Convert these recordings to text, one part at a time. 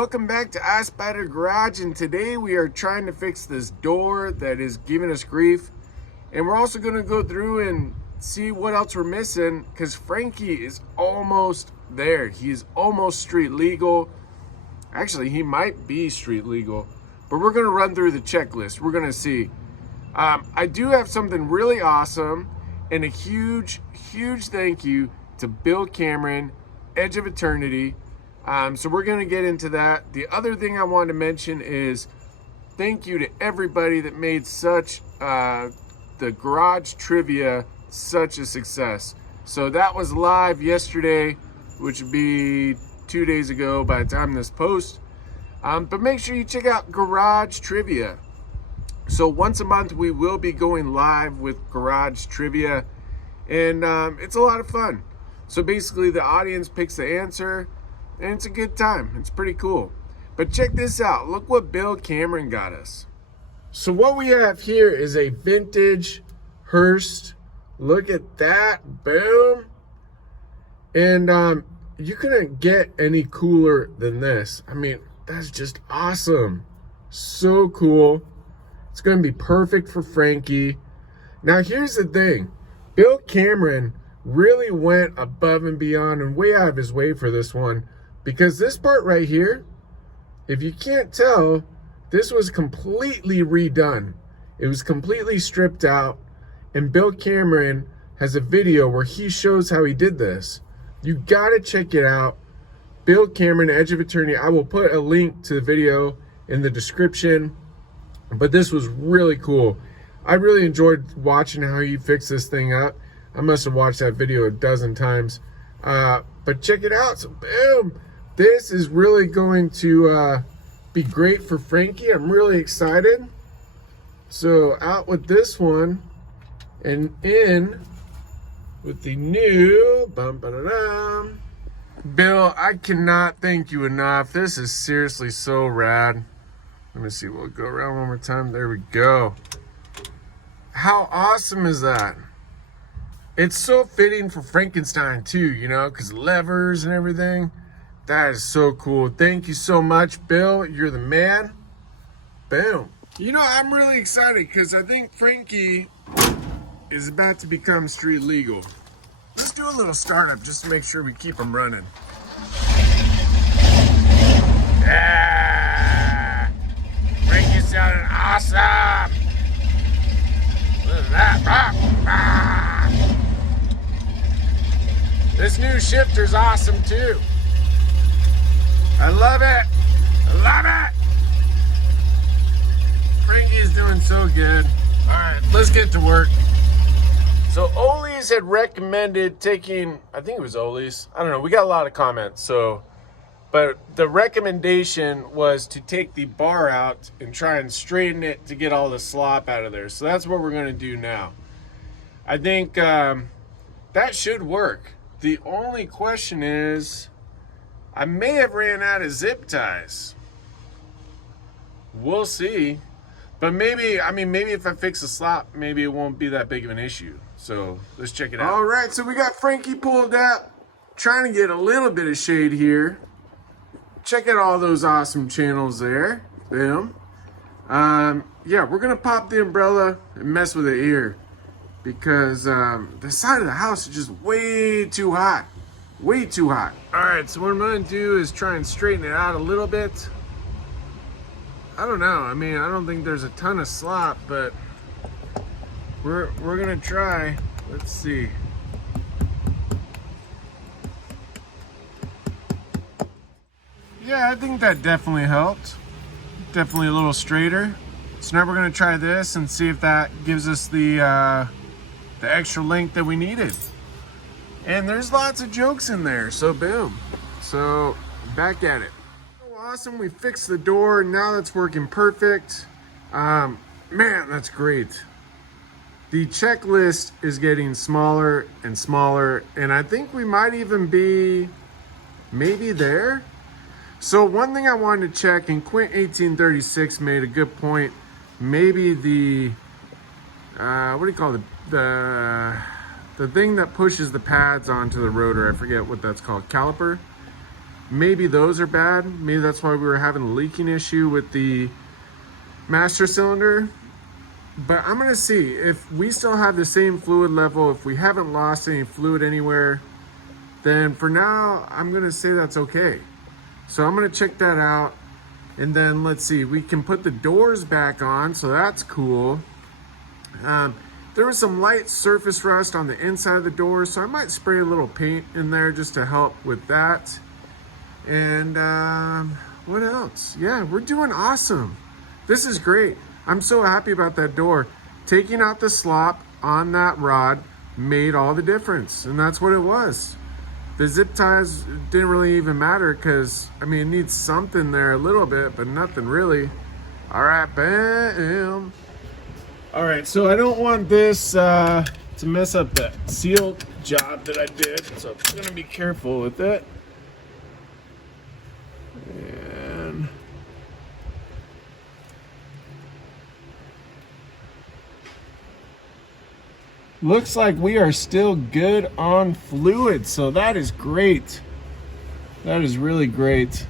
Welcome back to MongrelsGarage, and today we are trying to fix this door that is giving us grief. And we're also going to go through and see what else we're missing, because Frankie is almost there. He's almost street legal. Actually, he might be street legal, but we're going to run through the checklist. We're going to see. I do have something really awesome and a huge thank you to Bill Cameron, Edge of Eternity. So we're going to get into that. The other thing I wanted to mention is thank you to everybody that made such the garage trivia such a success. So that was live yesterday, which would be 2 days ago by the time this post. But make sure you check out garage trivia. So once a month we will be going live with garage trivia, and it's a lot of fun. So basically the audience picks the answer, and it's a good time. It's pretty cool. But check this out. Look what Bill Cameron got us. So what we have here is a vintage Hurst. Look at that. Boom. And you couldn't get any cooler than this. I mean, that's just awesome. So cool. It's going to be perfect for Frankie. Now here's the thing. Bill Cameron really went above and beyond and way out of his way for this one. Because this part right here, if you can't tell, this was completely redone. It was completely stripped out. And Bill Cameron has a video where he shows how he did this. You gotta check it out. Bill Cameron, Edge of Eternity. I will put a link to the video in the description. But this was really cool. I really enjoyed watching how he fixed this thing up. I must have watched that video a dozen times. But check it out. So boom. This is really going to be great for Frankie. I'm really excited. So out with this one and in with the new Bill, I cannot thank you enough. This is seriously so rad. Let me see. We'll go around one more time. There we go. How awesome is that? It's so fitting for Frankenstein too, you know, because levers and everything. That is so cool. Thank you so much, Bill. You're the man. Boom. You know, I'm really excited because I think Frankie is about to become street legal. Let's do a little startup just to make sure we keep him running. Yeah! Frankie's sounding awesome! Look at that. This new shifter's awesome too. I love it. I love it. Frankie's doing so good. All right, let's get to work. So Ollie's had recommended taking, I think it was Ollie's. I don't know. We got a lot of comments. But the recommendation was to take the bar out and try and straighten it to get all the slop out of there. So that's what we're going to do now. I think that should work. The only question is, I may have ran out of zip ties. We'll see. But maybe if I fix the slop, maybe it won't be that big of an issue. So let's check it out. All right, so we got Frankie pulled up, trying to get a little bit of shade here. Check out all those awesome channels there. Boom. Yeah, we're gonna pop the umbrella and mess with the ear because the side of the house is just way too hot. Way too hot. All right, so what I'm gonna do is try and straighten it out a little bit. I don't know. I mean, I don't think there's a ton of slop, but we're gonna try. Let's see. Yeah, I think that definitely helped. Definitely a little straighter. So now we're gonna try this and see if that gives us the extra length that we needed. And there's lots of jokes in there, so boom. So back at it. So awesome, we fixed the door, now that's working perfect. Man, that's great. The checklist is getting smaller and smaller, and I think we might even be maybe there. So one thing I wanted to check, and Quint 1836 made a good point, maybe the, what do you call it? The thing that pushes the pads onto the rotor, I forget what that's called, caliper. maybe those are bad. Maybe that's why we were having a leaking issue with the master cylinder. But I'm gonna see if we still have the same fluid level, if we haven't lost any fluid anywhere, then for now, I'm gonna say that's okay. So I'm gonna check that out. And then let's see, we can put the doors back on, so that's cool. There was some light surface rust on the inside of the door, so I might spray a little paint in there just to help with that. And what else? Yeah, we're doing awesome. This is great. I'm so happy about that door. Taking out the slop on that rod made all the difference, and that's what it was. The zip ties didn't really even matter because, I mean, it needs something there a little bit, but nothing really. All right, bam. All right, so I don't want this to mess up that seal job that I did, so I'm gonna be careful with it. And looks like we are still good on fluid, so that is great. That is really great.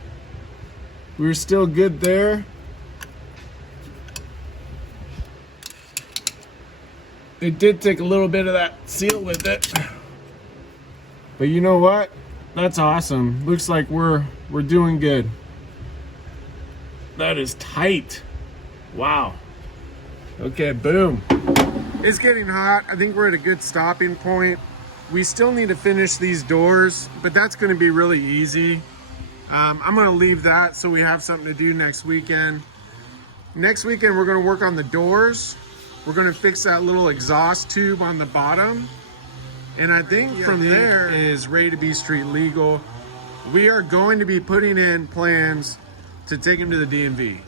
We're still good there. It did take a little bit of that seal with it, but you know what? That's awesome. Looks like we're doing good. That is tight. Wow. Okay, boom. It's getting hot. I think we're at a good stopping point. We still need to finish these doors, but that's going to be really easy. I'm going to leave that so we have something to do next weekend. Next weekend, we're going to work on the doors. We're going to fix that little exhaust tube on the bottom. And I think from there is ready to be street legal. We are going to be putting in plans to take him to the DMV.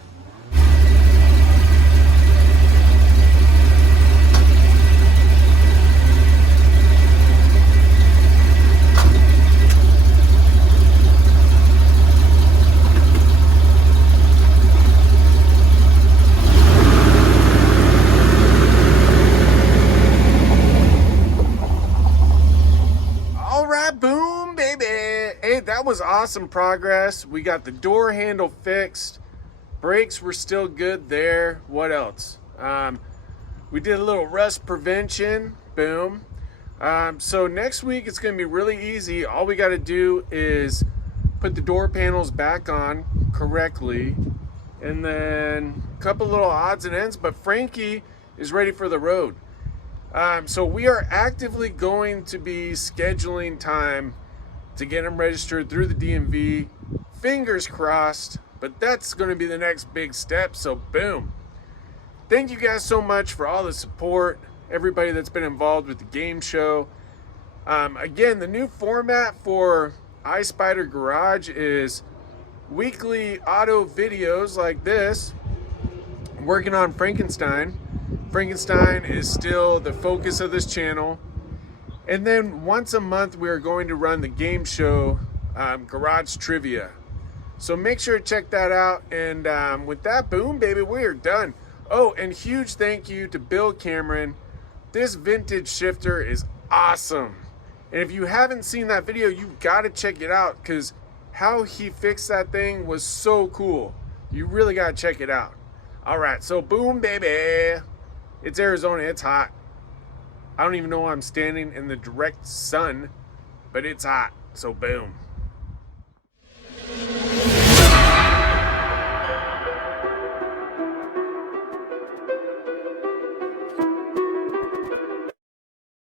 That was awesome progress. We got the door handle fixed. Brakes were still good there. What else? We did a little rust prevention. Boom. So next week it's going to be really easy. All we got to do is put the door panels back on correctly, and then a couple little odds and ends. But Frankie is ready for the road. So we are actively going to be scheduling time to get them registered through the DMV. Fingers crossed, but that's going to be the next big step. So boom. Thank you guys so much for all the support, everybody that's been involved with the game show. Again, the new format for iSpider Garage is weekly auto videos like this. I'm working on Frankenstein. Frankenstein is still the focus of this channel. And then once a month, we are going to run the game show, Garage Trivia. So make sure to check that out. And with that, boom, baby, we are done. Oh, and huge thank you to Bill Cameron. This vintage shifter is awesome. And if you haven't seen that video, you got to check it out, because how he fixed that thing was so cool. You really got to check it out. All right, so boom, baby. It's Arizona. It's hot. I don't even know why I'm standing in the direct sun, but it's hot, so boom.